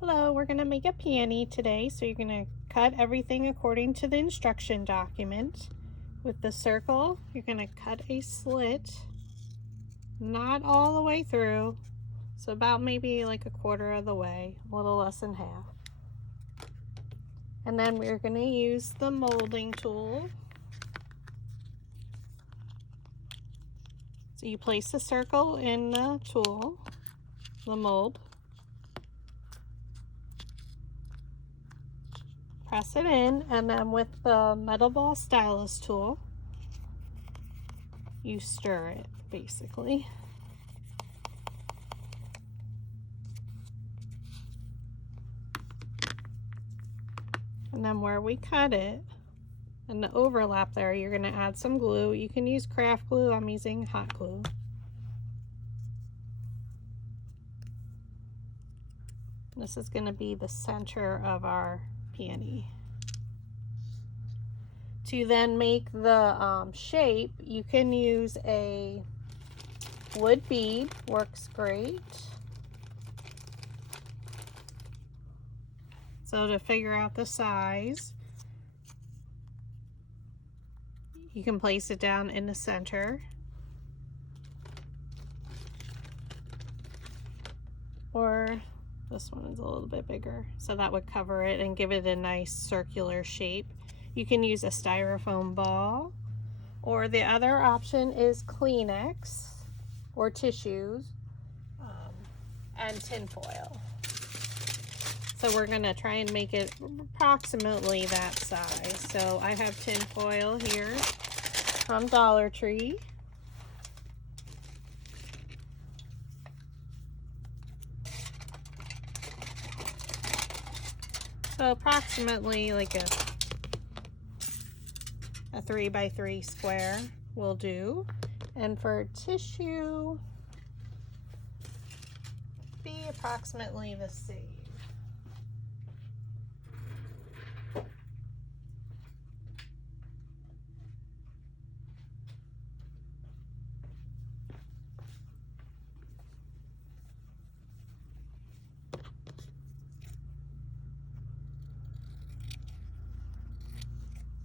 Hello, we're going to make a peony today, so you're going to cut everything according to the instruction document. With the circle, you're going to cut a slit, not all the way through, so about maybe like a quarter of the way, a little less than half. And then we're going to use the molding tool. So you place the circle in the tool, the mold. Press it in, and then with the metal ball stylus tool, you stir it basically. And then where we cut it, and the overlap there, you're going to add some glue. You can use craft glue. I'm using hot glue. This is going to be the center of our peony. To then make the shape, you can use a wood bead, works great. So to figure out the size, you can place it down in the center, or this one is a little bit bigger, so that would cover it and give it a nice circular shape. You can use a styrofoam ball, or the other option is Kleenex or tissues and tin foil. So we're going to try and make it approximately that size. So I have tin foil here from Dollar Tree. So approximately like a 3x3 square will do. And for tissue, be approximately the same.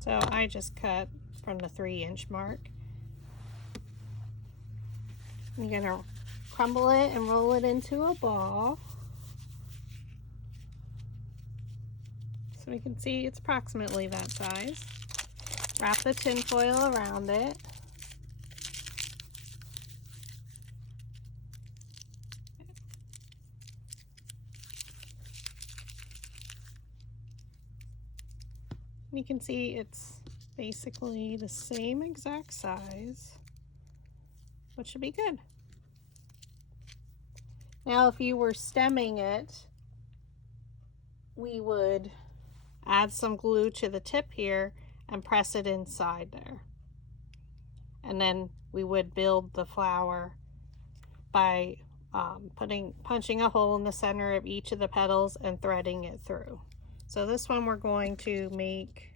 So I just cut from the 3-inch mark. I'm gonna crumble it and roll it into a ball. So we can see it's approximately that size. Wrap the tin foil around it. You can see it's basically the same exact size, which should be good. Now, if you were stemming it, we would add some glue to the tip here and press it inside there. And then we would build the flower by punching a hole in the center of each of the petals and threading it through. So this one we're going to make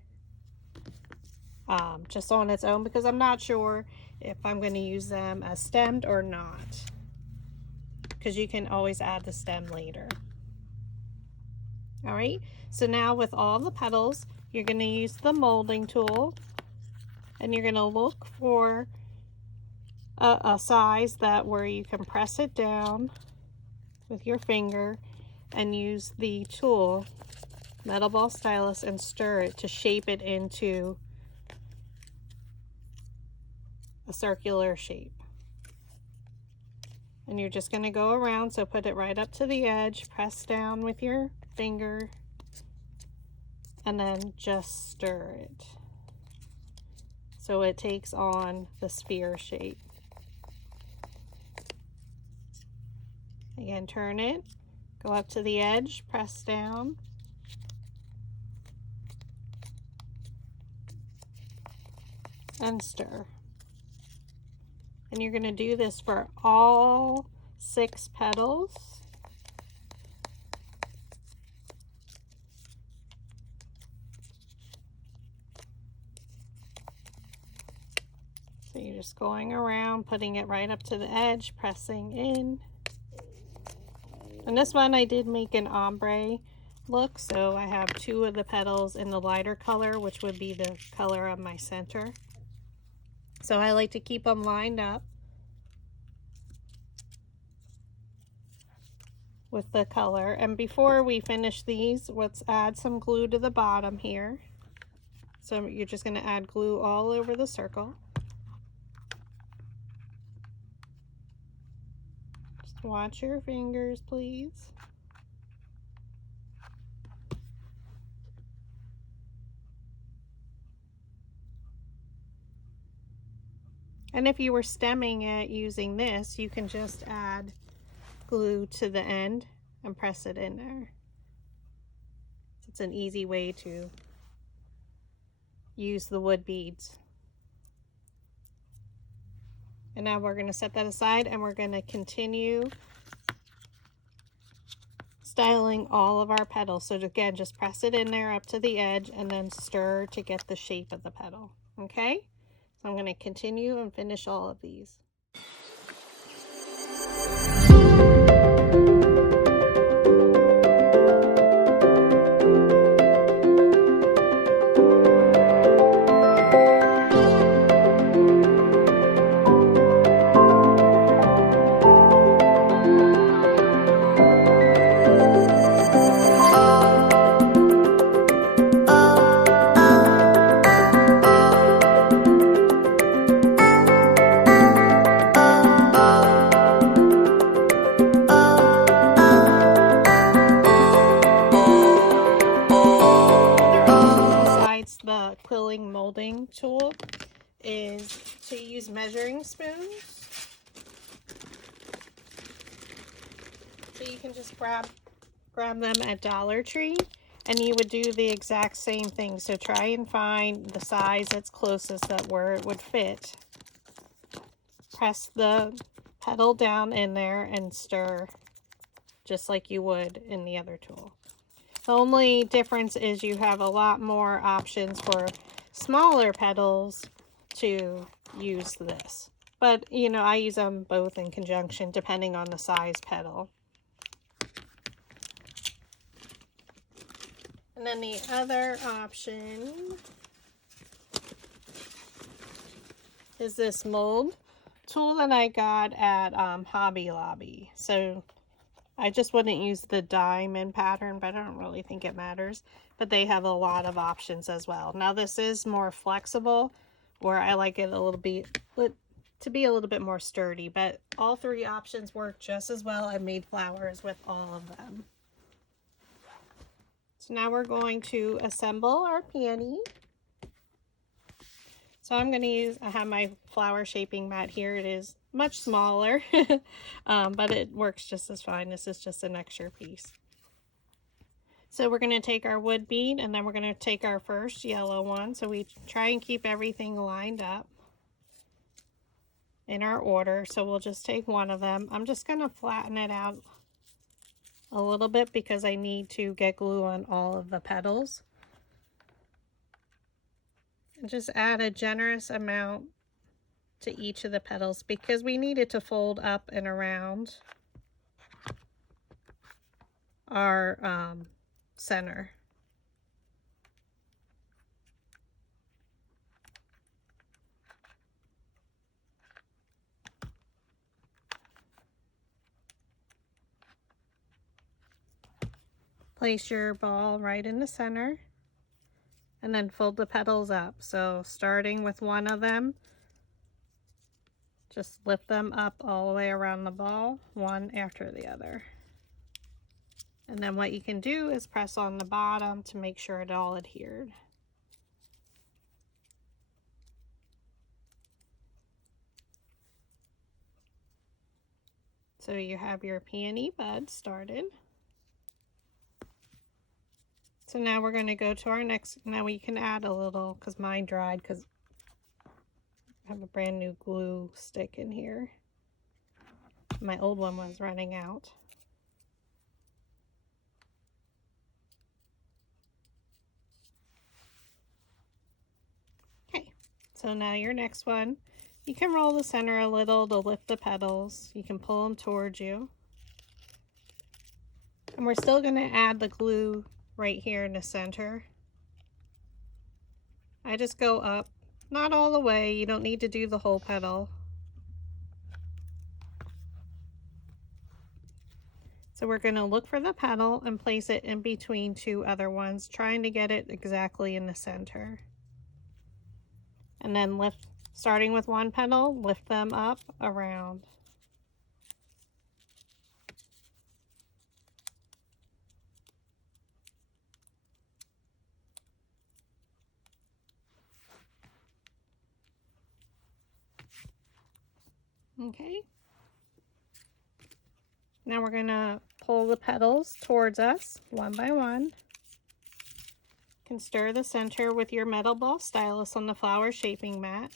just on its own, because I'm not sure if I'm going to use them as stemmed or not, because you can always add the stem later. All right, so now with all the petals, you're going to use the molding tool, and you're going to look for a size that where you can press it down with your finger and use the tool, metal ball stylus, and stir it to shape it into a circular shape. And you're just going to go around, so put it right up to the edge, press down with your finger, and then just stir it so it takes on the sphere shape. Again, turn it, go up to the edge, press down, and stir. And you're going to do this for all 6 petals. So you're just going around, putting it right up to the edge, pressing in, And this one I did make an ombre look, so I have 2 of the petals in the lighter color, which would be the color of my center. So I like to keep them lined up with the color. And before we finish these, let's add some glue to the bottom here. So you're just going to add glue all over the circle. Just watch your fingers, please. And if you were stemming it using this, you can just add glue to the end and press it in there. So it's an easy way to use the wood beads. And now we're going to set that aside and we're going to continue styling all of our petals. So again, just press it in there up to the edge and then stir to get the shape of the petal. Okay? So I'm going to continue and finish all of these. The quilling molding tool is to use measuring spoons. So you can just grab them at Dollar Tree and you would do the exact same thing. So try and find the size that's closest that where it would fit. Press the petal down in there and stir just like you would in the other tool. The only difference is you have a lot more options for smaller petals to use this. But, you know, I use them both in conjunction depending on the size petal. And then the other option is this mold tool that I got at Hobby Lobby. So I just wouldn't use the diamond pattern, but I don't really think it matters. But they have a lot of options as well. Now this is more flexible, where I like it a little bit to be a little bit more sturdy. But all 3 options work just as well. I made flowers with all of them. So now we're going to assemble our peony. So I'm going to use, I have my flower shaping mat here. It is much smaller, but it works just as fine. This is just an extra piece. So we're going to take our wood bead and then we're going to take our first yellow one. So we try and keep everything lined up in our order. So we'll just take one of them. I'm just going to flatten it out a little bit because I need to get glue on all of the petals. And just add a generous amount to each of the petals because we need it to fold up and around our center. Place your ball right in the center and then fold the petals up. So starting with one of them, just lift them up all the way around the ball, one after the other. And then what you can do is press on the bottom to make sure it all adhered. So you have your peony bud started. So now we're going to go to our next, now we can add a little, because mine dried because I have a brand new glue stick in here. My old one was running out. Okay, so now your next one, you can roll the center a little to lift the petals. You can pull them towards you. And we're still going to add the glue right here in the center. I just go up, not all the way, you don't need to do the whole petal. So we're going to look for the petal and place it in between two other ones, trying to get it exactly in the center. And then lift, starting with one petal, lift them up around. Okay. Now we're going to pull the petals towards us one by one. You can stir the center with your metal ball stylus on the flower shaping mat.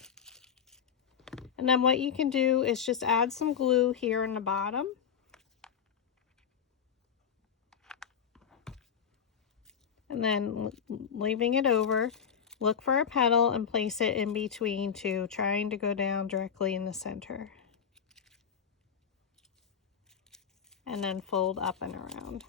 And then what you can do is just add some glue here in the bottom. And then leaving it over, look for a petal and place it in between two, trying to go down directly in the center. And then fold up and around.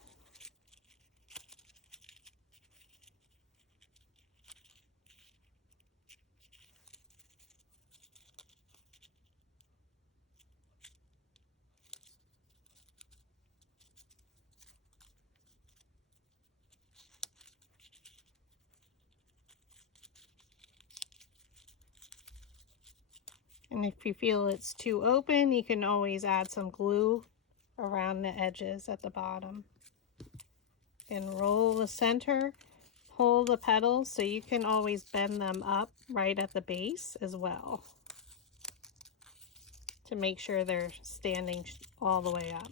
And if you feel it's too open, you can always add some glue around the edges at the bottom. And roll the center, pull the petals, so you can always bend them up right at the base as well, to make sure they're standing all the way up.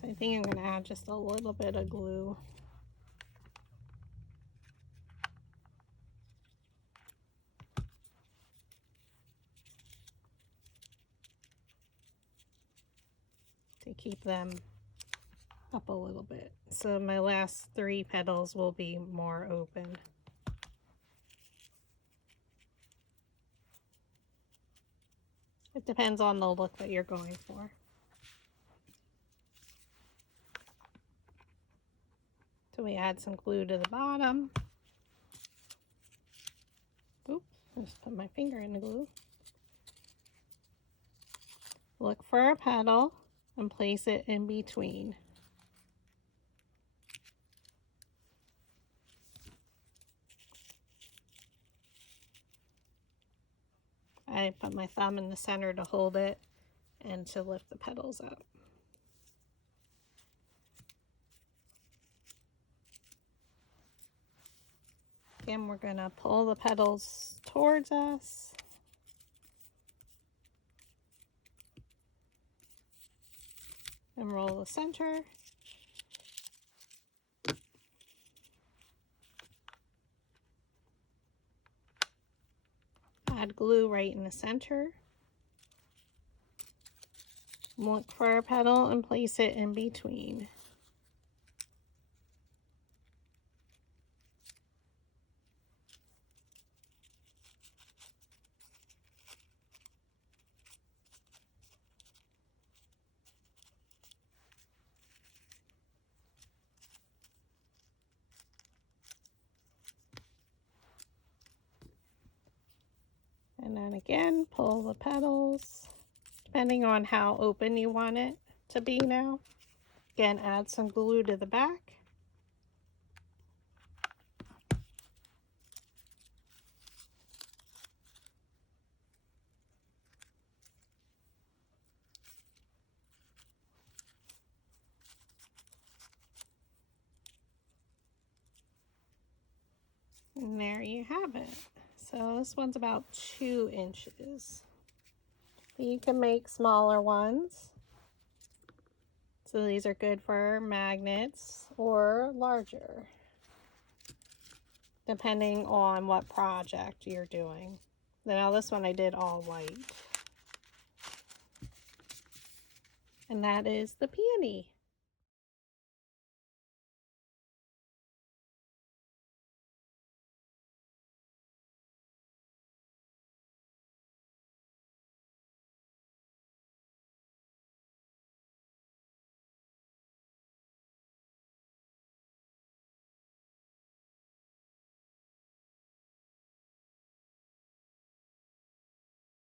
So I think I'm going to add just a little bit of glue. To keep them up a little bit. So my last three petals will be more open. It depends on the look that you're going for. So we add some glue to the bottom. Oops, I just put my finger in the glue. Look for a petal and place it in between. I put my thumb in the center to hold it and to lift the petals up. Again, we're going to pull the petals towards us. And roll the center. Add glue right in the center. Look for a petal and place it in between. And then again, pull the petals, depending on how open you want it to be now. Again, add some glue to the back. And there you have it. So this one's about 2 inches. You can make smaller ones. So these are good for magnets or larger, depending on what project you're doing. Now this one I did all white. And that is the peony.